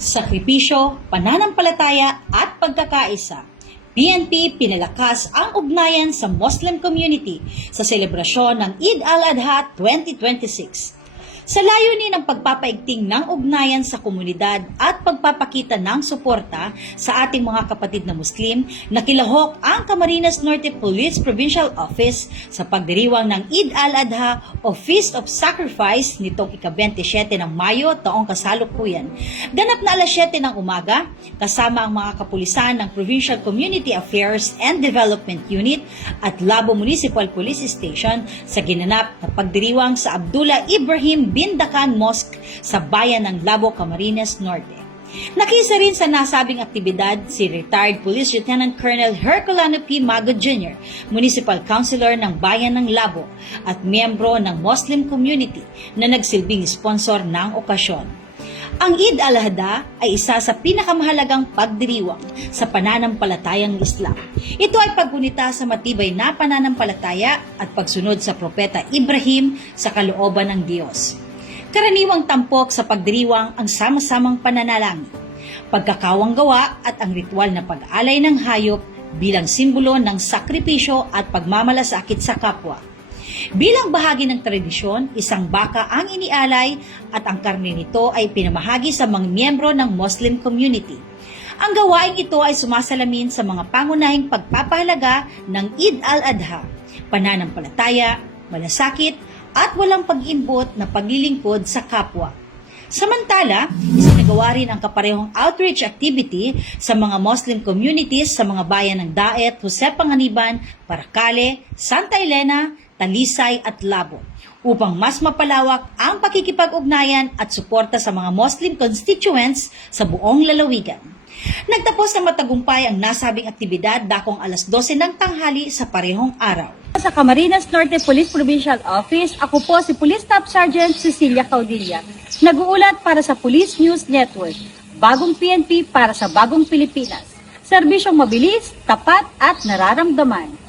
sakripisyo, pananampalataya at pagkakaisa. PNP pinalakas ang ugnayan sa Muslim community sa selebrasyon ng Eid al-Adha 2026. Sa layunin ng pagpapaigting ng ugnayan sa komunidad at pagpapakita ng suporta sa ating mga kapatid na Muslim, nakilahok ang Camarines Norte Police Provincial Office sa pagdiriwang ng Eid al-Adha o Feast of Sacrifice nitong ika-27 ng Mayo taong kasalukuyan. Ganap na alas 7 ng umaga, kasama ang mga kapulisan ng Provincial Community Affairs and Development Unit at Labo Municipal Police Station sa ginanap na pagdiriwang sa Abdullah Ibrahim Bindakan Mosque sa bayan ng Labo, Camarines Norte. Nakisa rin sa nasabing aktibidad si retired Police Lieutenant Colonel Herculano P. Mago Jr., Municipal Councilor ng bayan ng Labo at miyembro ng Muslim community na nagsilbing sponsor ng okasyon. Ang Eid al-Adha ay isa sa pinakamahalagang pagdiriwang sa pananampalatayang Islam. Ito ay paggunita sa matibay na pananampalataya at pagsunod sa propeta Ibrahim sa kalooban ng Diyos. Karaniwang tampok sa pagdiriwang ang sama-samang pananalangin, pagkakawang gawa at ang ritual na pag-alay ng hayop bilang simbolo ng sakripisyo at pagmamalasakit sa kapwa. Bilang bahagi ng tradisyon, isang baka ang inialay at ang karne nito ay pinamahagi sa mga miyembro ng Muslim community. Ang gawaing ito ay sumasalamin sa mga pangunahing pagpapahalaga ng Eid al-Adha, pananampalataya, malasakit, at walang pag-imbot na paglilingkod sa kapwa. Samantala, isinagawa rin ang kaparehong outreach activity sa mga Muslim communities sa mga bayan ng Daet, Jose Panganiban, Paracale, Santa Elena, Talisay at Labo upang mas mapalawak ang pakikipag-ugnayan at suporta sa mga Muslim constituents sa buong lalawigan. Nagtapos ng matagumpay ang nasabing aktibidad dakong alas 12 ng tanghali sa parehong araw. Sa Camarines Norte Police Provincial Office, ako po si Police Staff Sergeant Cecilia Caudilla, nag-uulat para sa Police News Network, bagong PNP para sa bagong Pilipinas. Serbisyong mabilis, tapat at nararamdaman.